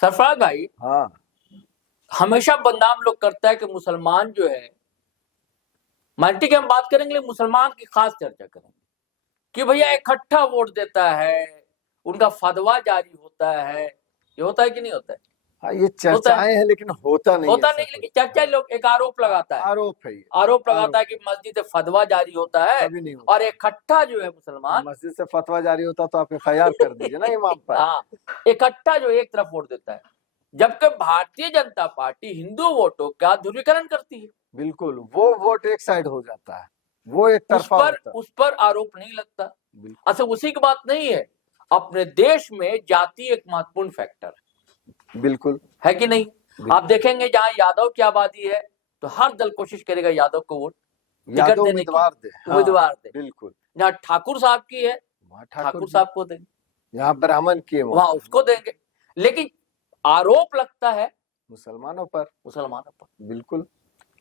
सरफराज भाई, हाँ हमेशा बदनाम लोग करता है कि मुसलमान जो है, माइनॉरिटी की हम बात करेंगे लेकिन मुसलमान की खास चर्चा करेंगे कि भैया इकट्ठा वोट देता है, उनका फतवा जारी होता है। ये होता है कि नहीं होता है? हाँ, ये होता है, चर्चाएं हैं लेकिन होता नहीं होता ऐसा नहीं, कुछ। लेकिन चर्चा लोग एक आरोप लगाता है, आरोप है ये। आरोप लगाता है आरोप कि मस्जिद से फतवा जारी होता है कभी नहीं होता। और इकट्ठा जो है मुसलमान मस्जिद से फतवा जारी होता तो आप FIR कर दीजिए ना इमाम पर। हाँ, इकट्ठा जो एक तरफ वोट देता है, जबकि भारतीय जनता पार्टी हिंदू वोटों का ध्रुवीकरण करती है। बिल्कुल, वो वोट एक साइड हो जाता है, वो एक तरफा होता है। उस पर आरोप नहीं लगता। बिल्कुल। अच्छा, उसी की बात नहीं है, अपने देश में जाति एक महत्वपूर्ण फैक्टर बिल्कुल है कि नहीं? बिल्कुल। आप देखेंगे जहां यादव की आबादी है तो हर दल कोशिश करेगा यादव को वोट टिकट देने की, उम्मीदवार दे। बिल्कुल। जहाँ ठाकुर साहब की है, ठाकुर साहब को देंगे, यहाँ ब्राह्मण की है वहां उसको देंगे। लेकिन आरोप लगता है मुसलमानों पर। बिल्कुल,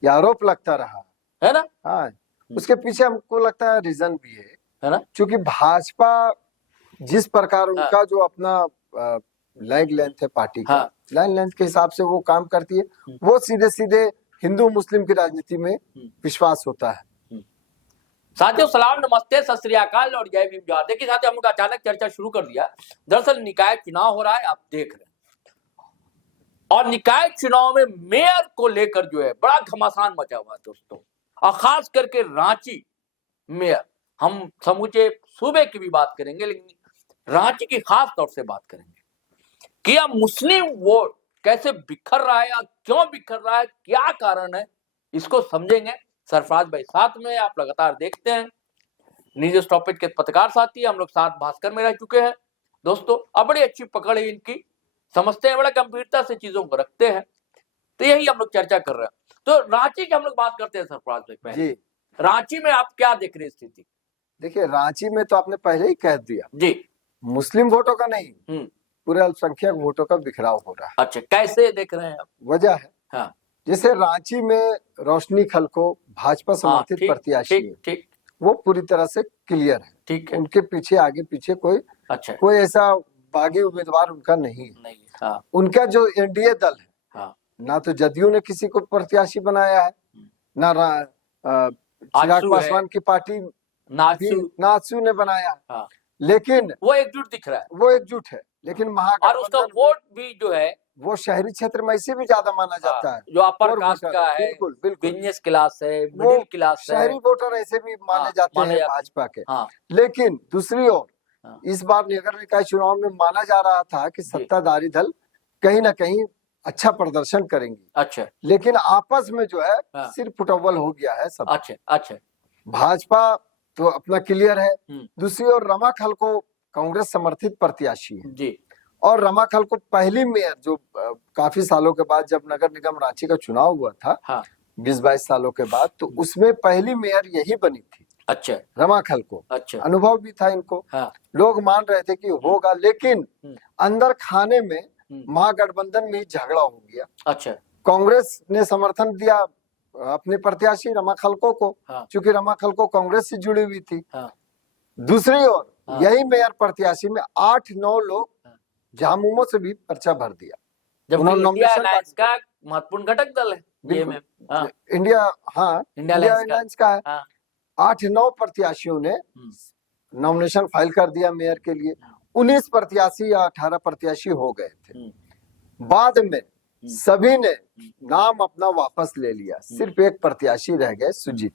ये आरोप लगता रहा है ना। हाँ, उसके पीछे हमको लगता है रीजन भी है ना, क्योंकि भाजपा जिस प्रकार उनका जो अपना लाइन लेंथ है पार्टी का, लाइन लेंथ के हिसाब से वो काम करती है, वो सीधे सीधे हिंदू मुस्लिम की राजनीति में विश्वास होता है। साथियों, सलाम, नमस्ते, सत श्री अकाल और जय भीम जोहार। देखिए साथियों, हम लोग अचानक चर्चा शुरू कर दिया। दरअसल निकाय चुनाव हो रहा है, आप देख रहे हैं, और निकाय चुनाव में मेयर को लेकर जो है बड़ा घमासान मचा हुआ है दोस्तों, और खास करके रांची मेयर। हम समूचे सूबे की भी बात करेंगे लेकिन रांची की खास तौर से बात करेंगे कि यह मुस्लिम वोट कैसे बिखर रहा है या क्यों बिखर रहा है, क्या कारण है, इसको समझेंगे। सरफराज भाई साथ में, आप लगातार देखते हैं न्यूज टॉपिक के पत्रकार साथी, हम लोग साथ भास्कर में रह चुके हैं दोस्तों। अब बड़ी अच्छी पकड़ है इनकी, समझते हैं, बड़ा गंभीरता से चीजों को रखते हैं, तो यही हम लोग चर्चा कर रहे हैं। तो रांची की हम लोग बात करते हैं सरफराज भाई। पहले रांची में आप क्या देख रहे हैं स्थिति? देखिए, रांची में तो आपने पहले ही कह दिया जी, मुस्लिम वोटों का नहीं, पूरे अल्पसंख्यक वोटों का बिखराव हो रहा है। अच्छा, कैसे देख रहे हैं आप? वजह है, हाँ, जैसे रांची में रोशनी खलको भाजपा समर्थित प्रत्याशी है, वो पूरी तरह से क्लियर है। ठीक है, उनके पीछे आगे पीछे कोई कोई ऐसा बागी उम्मीदवार उनका नहीं है। उनका जो एनडीए दल है, ना तो जदयू ने किसी को प्रत्याशी बनाया है, ना चिराग पासवान की पार्टी नासू ने बनाया, लेकिन वो एकजुट दिख रहा है, वो एकजुट है। लेकिन और उसका वोट भी जो है वो शहरी क्षेत्र में ऐसे भी ज्यादा माना जाता है, जो अपर कास्ट का है, बिल्कुल बिल्कुल बिजनेस क्लास है, मिडिल क्लास है, शहरी वोटर ऐसे भी माने जाते हैं भाजपा के। लेकिन दूसरी ओर इस बार नगर निकाय चुनाव में माना जा रहा था कि सत्ताधारी दल कहीं ना कहीं अच्छा प्रदर्शन करेंगे। अच्छा, लेकिन आपस में जो है सिर्फ फुटबॉल हो गया है सब। अच्छा, भाजपा तो अपना क्लियर है, दूसरी ओर रमा खलको कांग्रेस समर्थित प्रत्याशी है जी, और रमा खलको पहली मेयर जो काफी सालों के बाद, जब नगर निगम रांची का चुनाव हुआ था 20-22 सालों के बाद, तो उसमें पहली मेयर यही बनी थी। अच्छा, रमा खलको। अच्छा, अनुभव भी था इनको। लोग मान रहे थे कि होगा, लेकिन अंदर खाने में महागठबंधन में झगड़ा हो गया। अच्छा, कांग्रेस ने समर्थन दिया अपने प्रत्याशी रमा खलको को, क्योंकि रमा खलको कांग्रेस से जुड़ी हुई थी। दूसरी ओर यही मेयर प्रत्याशी में 8-9 लोग झामुमो से भी पर्चा भर दिया, जब इंडिया अलायंस का महत्वपूर्ण घटक दल है ये में। इंडिया अलायंस का है। 8-9 प्रत्याशियों ने नॉमिनेशन फाइल कर दिया मेयर के लिए। 19 प्रत्याशी या 18 प्रत्याशी हो गए थे। बाद में सभी ने नाम अपना वापस ले लिया, सिर्फ एक प्रत्याशी रह गए, सुजीत।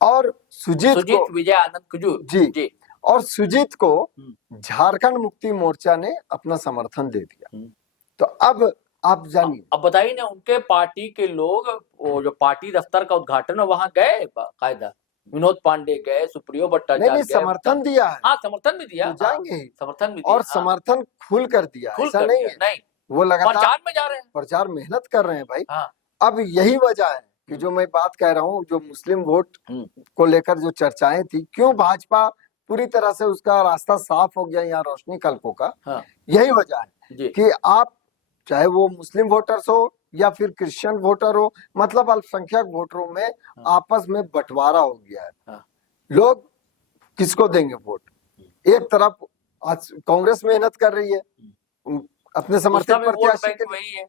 और सुजीत विजय आनंद जी, और सुजीत को झारखंड मुक्ति मोर्चा ने अपना समर्थन दे दिया। तो अब आप जानिए, अब बताइए ना, उनके पार्टी के लोग वो जो पार्टी दफ्तर का उद्घाटन है वहां गए, कायदा विनोद पांडे गए, सुप्रियो भट्टाचार्य गए, समर्थन दिया है। समर्थन भी दिया, तो जाएंगे समर्थन भी दिया, और समर्थन खुल कर दिया, ऐसा नहीं है। वो लगातार प्रचार में जा रहे हैं, प्रचार मेहनत कर रहे हैं भाई। अब यही वजह है कि जो मैं बात कह रहा हूँ, जो मुस्लिम वोट को लेकर जो चर्चाएं थी, क्यों भाजपा पूरी तरह से उसका रास्ता साफ हो गया यहाँ रोशनी खलको का, यही वजह है कि आप चाहे वो मुस्लिम वोटर्स हो या फिर क्रिश्चियन वोटर हो, मतलब अल्पसंख्यक वोटरों में आपस में बंटवारा हो गया है। लोग किसको देंगे वोट? एक तरफ आज कांग्रेस मेहनत कर रही है, अपने समर्थित उसका भी वोट प्रत्याशी बैंक के लिए। वही है।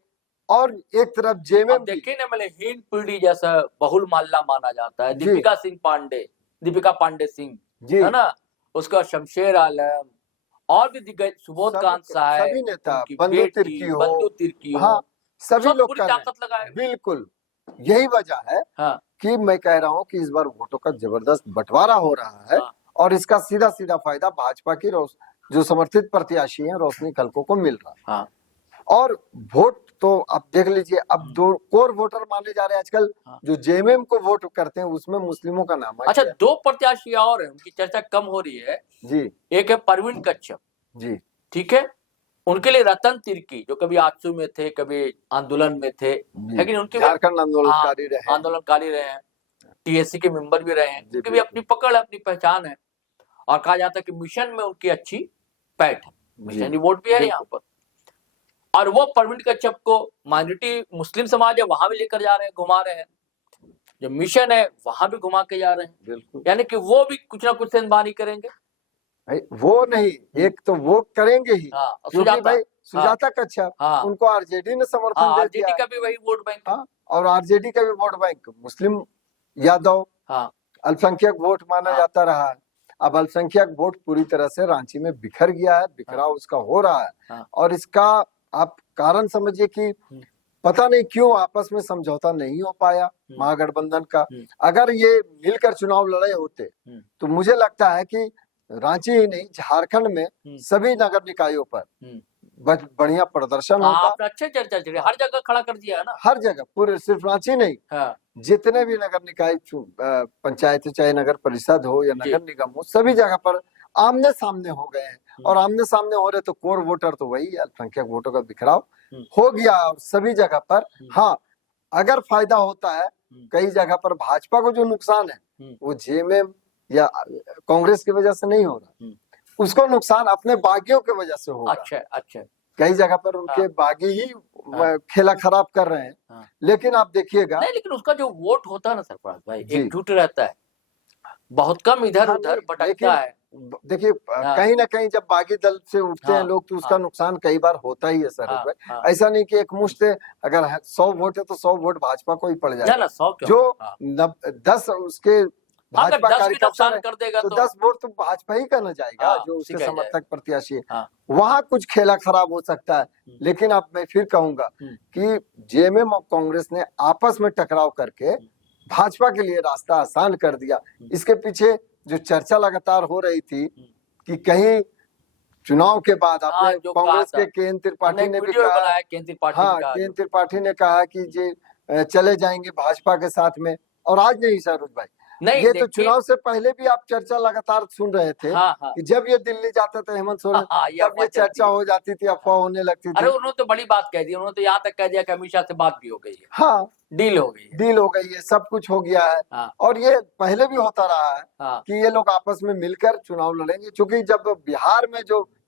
और एक तरफ जेएमएम अब देखिए ना, मतलब हीन पीढ़ी जैसा बहुल माल्ला माना जाता है, जी दीपिका पांडे सिंह, जी है ना, उसका शमशेर आलम, और भी दिग्गज, सुबोध कांत सहाय, सभी नेता, उनकी बंधु बेटी तिर्की हो, बंधु तिर्की हो, हाँ सभी सब लोग पूरी कर रहे ताकत लगाए। हैं। बिल्कुल यही वजह है हाँ कि मैं कह रहा हूँ कि इस बार वोटों का जबरदस्त बंटवारा हो रहा है। हाँ और इसका सीधा सीधा फायदा भाजपा की जो समर्थित प्रत्याशी हैं रोशनी खलको को मिल रहा है। हाँ और वोट तो आप देख लीजिए, अब दो कोर वोटर माने जा रहे हैं आजकल। हाँ। जो जेएमएम को वोट करते हैं उसमें मुस्लिमों का नाम अच्छा, है। 2 प्रत्याशी और हैं, उनकी चर्चा कम हो रही है। जी एक है परवीन कच्छप जी ठीक है, उनके लिए रतन तिर्की, जो कभी आजसू में थे, कभी आंदोलन में थे, लेकिन उनके झारखंड आंदोलनकारी रहे, आंदोलनकारी रहे हैं, टीएससी के मेंबर भी रहे हैं, उनकी भी अपनी पकड़ है, अपनी पहचान है, और कहा जाता है कि मिशन में उनकी अच्छी पैठ है, मिशनरी वोट भी है यहाँ पर। और वो परवीन कच्छप को माइनॉरिटी मुस्लिम समाज है वहां भी लेकर जा रहे हैं, घुमा रहे हैं, जो मिशन है वहां भी घुमा के जा रहे हैं। बिल्कुल, यानी कि वो भी कुछ ना कुछ सेंधमारी करेंगे। वो नहीं, एक तो वो करेंगे ही, क्योंकि भाई सुजाता कच्छप, उनको आरजेडी ने समर्थन दे दिया, आरजेडी का भी वही वोट बैंक है। और आरजेडी का भी वोट बैंक मुस्लिम यादव, अल्पसंख्यक वोट माना जाता रहा है। अब अल्पसंख्यक वोट पूरी तरह से रांची में बिखर गया है, बिखराव उसका हो रहा है। और इसका आप कारण समझिए कि पता नहीं क्यों आपस में समझौता नहीं हो पाया महागठबंधन का। अगर ये मिलकर चुनाव लड़े होते तो मुझे लगता है कि रांची ही नहीं, झारखंड में सभी नगर निकायों पर बढ़िया प्रदर्शन होता। अच्छे चर्चा चली, हर जगह खड़ा कर दिया है ना, हर जगह, पूरे सिर्फ रांची नहीं, जितने भी नगर निकाय पंचायत चाहे नगर परिषद हो या नगर निगम हो, सभी जगह पर आमने सामने हो गए हैं। और आमने सामने हो रहे तो कोर वोटर तो वही अल्पसंख्यक वोटों का बिखराव हो गया सभी जगह पर। हाँ, अगर फायदा होता है कई जगह पर, भाजपा को जो नुकसान है वो जेएमएम या कांग्रेस की वजह से नहीं हो रहा, उसको नुकसान अपने बागियों की वजह से होगा। अच्छा कई जगह पर उनके बागी ही खेला खराब कर रहे हैं। लेकिन आप देखिएगा नहीं, लेकिन उसका जो वोट होता है ना सरफराज भाई, एकजुट रहता है, बहुत कम इधर उधर भटकता है। देखिए कहीं ना कहीं जब बागी दल से उठते हैं लोग तो उसका नुकसान कई बार होता ही है सर। ऐसा नहीं कि एक मुश्त अगर 100 वोट है तो 100 वोट भाजपा को ही पड़ जाएगा, जो 10 उसके भाजपा कार्यकर्ता कर देगा तो 10 वोट तो भाजपा ही का न जाएगा, जो उसके समर्थक प्रत्याशी है। वहां कुछ खेला खराब हो सकता है। लेकिन अब मैं फिर कहूंगा कि जेएमएम और कांग्रेस ने आपस में टकराव करके भाजपा के लिए रास्ता आसान कर दिया। इसके पीछे जो चर्चा लगातार हो रही थी कि कहीं चुनाव के बाद आपने कांग्रेस के केएन त्रिपाठी ने भी कहा, केएन त्रिपाठी ने कहा कि जे चले जाएंगे भाजपा के साथ में। और आज नहीं सरोज भाई, नहीं, ये तो चुनाव से पहले भी आप चर्चा लगातार सुन रहे थे कि जब ये दिल्ली जाते थे हेमंत सोरेन, तब ये चर्चा हो जाती थी, अफवाह होने लगती थी। अरे उन्होंने तो बड़ी बात कह दी, उन्होंने तो यहाँ तक कह दिया कि अमित शाह से बात भी हो गई है। हाँ, डील हो गई है, सब कुछ हो गया है। और ये पहले भी होता रहा है कि ये लोग आपस में मिलकर चुनाव लड़ेंगे। क्योंकि जब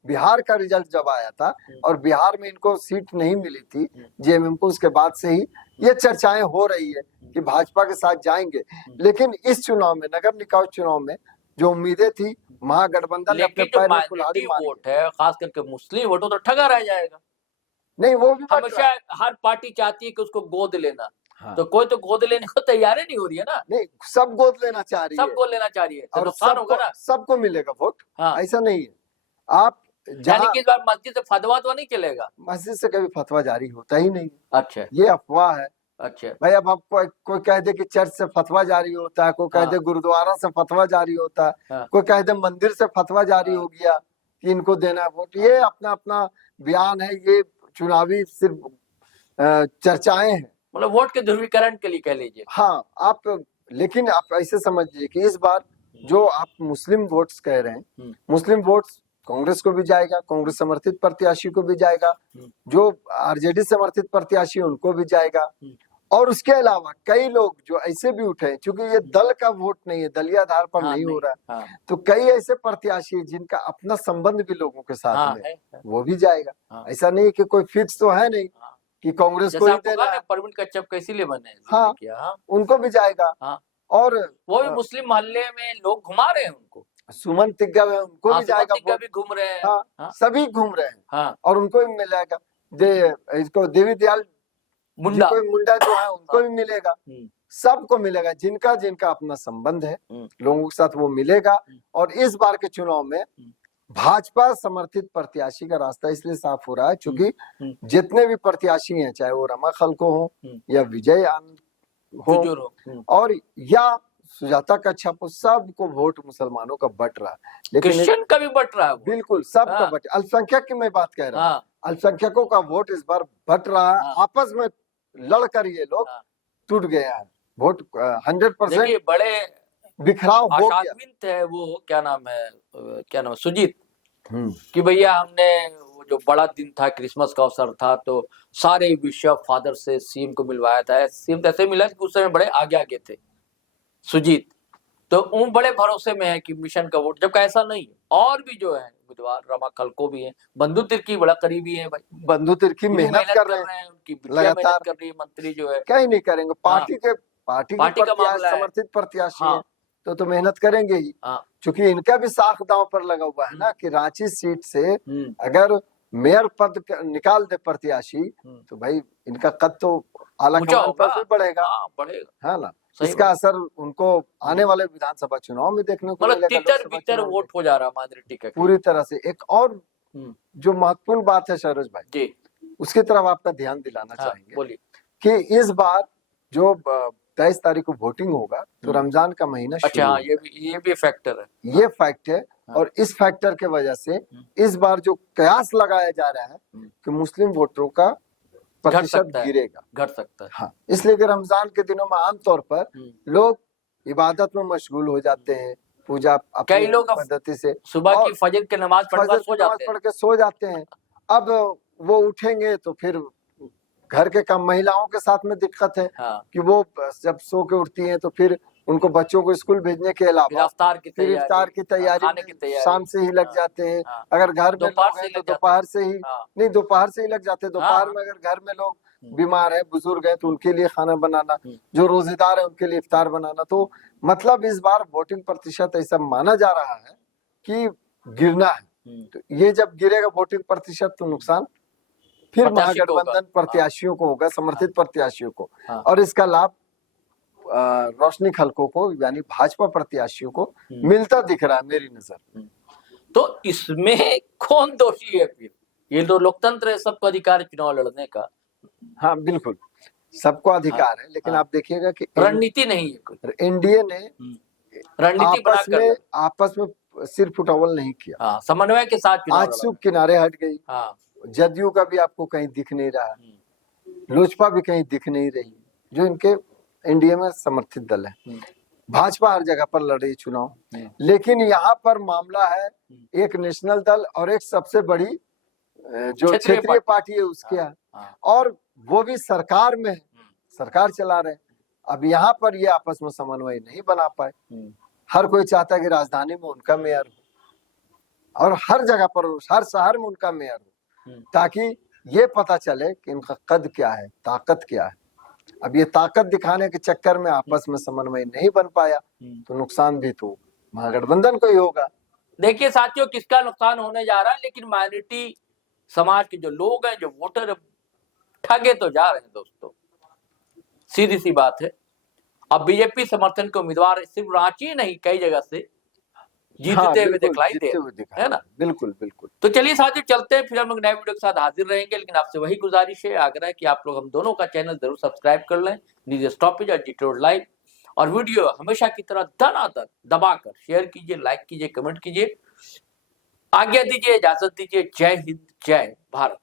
बिहार का रिजल्ट जब आया था और बिहार में इनको सीट नहीं मिली थी जेएमएम को, उसके बाद से ही ये चर्चाएं हो रही है कि भाजपा के साथ जाएंगे। लेकिन इस चुनाव में, नगर निकाय चुनाव में जो उम्मीदें थी, महागठबंधन ने अपने पैर में कुल्हाड़ी मारी। वोट है खास करके मुस्लिम वोटों तो ठगा रह जाएगा। नहीं, वो भी हमेशा हर पार्टी चाहती है कि उसको गोद लेना, तो कोई तो गोद लेने को तैयार ही नहीं हो रही है ना। नहीं, सब गोद लेना चाह रही है, सब गोद लेना चाह रही है, तो नुकसान होगा ना, सबको मिलेगा वोट। ऐसा नहीं है। आप यानी कि इस बार मस्जिद से फतवा तो नहीं चलेगा? मस्जिद से कभी फतवा जारी होता ही नहीं। अच्छा, ये अफवाह है। अच्छा भाई, अब आपको कोई कह दे कि चर्च से फतवा जारी होता है, कोई कह दे गुरुद्वारा से फतवा जारी होता है, कोई कह दे मंदिर से फतवा जारी हो गया कि इनको देना है वोट। ये अपना अपना बयान है, ये चुनावी सिर्फ चर्चाएं हैं, मतलब वोट के ध्रुवीकरण के लिए कह लीजिए। हाँ, लेकिन आप ऐसे समझिए कि इस बार जो आप मुस्लिम वोट्स कह रहे हैं, मुस्लिम वोट्स कांग्रेस को भी जाएगा, कांग्रेस समर्थित प्रत्याशी को भी जाएगा, जो आरजेडी समर्थित प्रत्याशी उनको भी जाएगा। और उसके अलावा कई लोग जो ऐसे भी उठे, क्योंकि ये दल का वोट नहीं है, दलीय आधार पर नहीं हो रहा है, तो कई ऐसे प्रत्याशी जिनका अपना संबंध भी लोगों के साथ में, वो भी जाएगा। ऐसा नहीं कि कोई फिक्स तो है नहीं कि कांग्रेस को ही देना है। परवीन कच्छप कैसे लिए बने, हाँ, उनको भी जाएगा। और वो भी मुस्लिम मोहल्ले में लोग घुमा रहे हैं उनको। सुमन तिग्गा है, उनको भी जाएगा का वोट। भी घूम रहे हैं। हाँ, हाँ? सभी घूम रहे हैं। हाँ। और उनको भी मिलेगा। इसको देवी दयाल मुंडा मुंडा जो है उनको भी मिलेगा, सबको मिलेगा, जिनका जिनका अपना संबंध है लोगों के साथ वो मिलेगा। और इस बार के चुनाव में भाजपा समर्थित प्रत्याशी का रास्ता इसलिए साफ हो रहा है क्योंकि जितने भी प्रत्याशी हैं, चाहे वो रमा खलको हो या विजय आनंद हो और या सुजाता कच्छप हो, सबको वोट मुसलमानों का बट रहा है। लेकिन क्रिश्चियन का भी बट रहा है। बिल्कुल सबका बट, अल्पसंख्यक की मैं बात कह रहा हूँ। अल्पसंख्यकों का वोट इस बार बट रहा है। आपस में लड़कर ये लोग टूट गया है। वोट 100% बड़े बिखराव हो गया है। वो क्या नाम है सुजीत, कि भैया हमने वो जो बड़ा दिन था, क्रिसमस का अवसर था, तो सारे बिशप फादर से सीएम को मिलवाया था। सीएम ऐसे मिला कि उस समय बड़े आगे थे सुजीत, तो वो बड़े भरोसे में है कि मिशन का वोट, जबकि ऐसा नहीं है। और भी जो है उम्मीदवार रमा खलको भी है, बंधु तिर्की बड़ा करीबी है भाई, बंधु तिर्की मेहनत कर रहे हैं, उनकी लगातार कर रही है। मंत्री जो है क्या ही नहीं करेंगे, पार्टी का समर्थित प्रत्याशी है तो मेहनत करेंगे ही। क्योंकि इनका भी साख दांव पर लगा हुआ है ना कि रांची सीट से अगर मेयर पद निकाल दे प्रत्याशी तो भाई इनका कद तो आला कमान पर भी बढ़ेगा, है ना। इसका असर उनको आने वाले विधानसभा चुनाव में देखने को मिलेगा। वोट हो जा रहा माइनॉरिटी का पूरी तरह से। एक और जो महत्वपूर्ण बात है सरोज भाई जी, उसकी तरफ आपका ध्यान दिलाना चाहेंगे कि इस बार जो 23 तारीख को वोटिंग होगा तो रमजान का महीना शुरू होगा। ये भी फैक्टर है, ये फैक्ट है। और इस फैक्टर के वजह से इस बार जो कयास लगाया जा रहा है कि मुस्लिम वोटरों का प्रतिशत गिरेगा, घट सकता है। हाँ, इसलिए कि रमजान के दिनों में आमतौर पर लोग इबादत में मशगूल हो जाते हैं, पूजा कई लोग पद्धति से सुबह की फजर की नमाज पढ़ के सो जाते हैं। अब वो उठेंगे तो फिर घर के काम, महिलाओं के साथ में दिक्कत है कि वो जब सो के उठती हैं तो फिर उनको बच्चों को स्कूल भेजने के अलावा इफ्तार की तैयारी शाम से ही लग जाते हैं। अगर घर में लोग हैं तो दोपहर से ही दोपहर से ही लग जाते हैं। दोपहर में अगर घर में लोग बीमार है, बुजुर्ग है, तो उनके लिए खाना बनाना, जो रोजेदार है उनके लिए इफ्तार बनाना। तो मतलब इस बार वोटिंग प्रतिशत ऐसा माना जा रहा है कि गिरना है। तो ये जब गिरेगा वोटिंग प्रतिशत तो नुकसान फिर महागठबंधन प्रत्याशियों को होगा, समर्थित प्रत्याशियों को। और इसका लाभ रोशनी खलको को यानी भाजपा प्रत्याशियों को मिलता दिख रहा है मेरी नजर। तो इसमें कौन दोषी है फिर? ये तो लोकतंत्र है, सबको अधिकार है चुनाव लड़ने का। हाँ बिल्कुल, सबको अधिकार है, लेकिन आप देखिएगा कि रणनीति नहीं है कोई। एनडीए ने रणनीति आपस में सिर फुटावल नहीं किया, समन्वय के साथ आजसू किनारे हट गई। जदयू का भी आपको कहीं दिख नहीं रहा, लोजपा भी कहीं दिख नहीं रही, जो इनके एनडीए में समर्थित दल है। भाजपा हर जगह पर लड़ रही चुनाव, लेकिन यहाँ पर मामला है एक नेशनल दल और एक सबसे बड़ी जो क्षेत्रीय पार्टी है उसके यहाँ, और वो भी सरकार में है, सरकार चला रहे। अब यहाँ पर ये आपस में समन्वय नहीं बना पाए। हर कोई चाहता है कि राजधानी में उनका मेयर हो और हर जगह पर, हर शहर में उनका मेयर हो, ताकि ये पता चले कि इनका कद क्या है, ताकत क्या है। अब ये ताकत दिखाने के चक्कर में आपस में समन्वय नहीं बन पाया तो नुकसान भी तो महागठबंधन को ही होगा। देखिए साथियों, किसका नुकसान होने जा रहा है, लेकिन माइनॉरिटी समाज के जो लोग हैं, जो वोटर, ठगे तो जा रहे हैं दोस्तों, सीधी सी बात है। अब बीजेपी समर्थन के उम्मीदवार सिर्फ रांची नहीं कई जगह से जीतते हुए दिखाई दे, है ना। बिल्कुल बिल्कुल। तो चलिए साथियों, चलते हैं, फिर हम लोग नए वीडियो के साथ हाजिर रहेंगे। लेकिन आपसे वही गुजारिश है, आग्रह है कि आप लोग हम दोनों का चैनल जरूर सब्सक्राइब कर लें, न्यूज स्टॉपेज और डिटोड लाइव, और वीडियो हमेशा की तरह धनाधन दबाकर शेयर कीजिए, लाइक कीजिए, कमेंट कीजिए। आज्ञा दीजिए, इजाजत दीजिए। जय हिंद, जय भारत।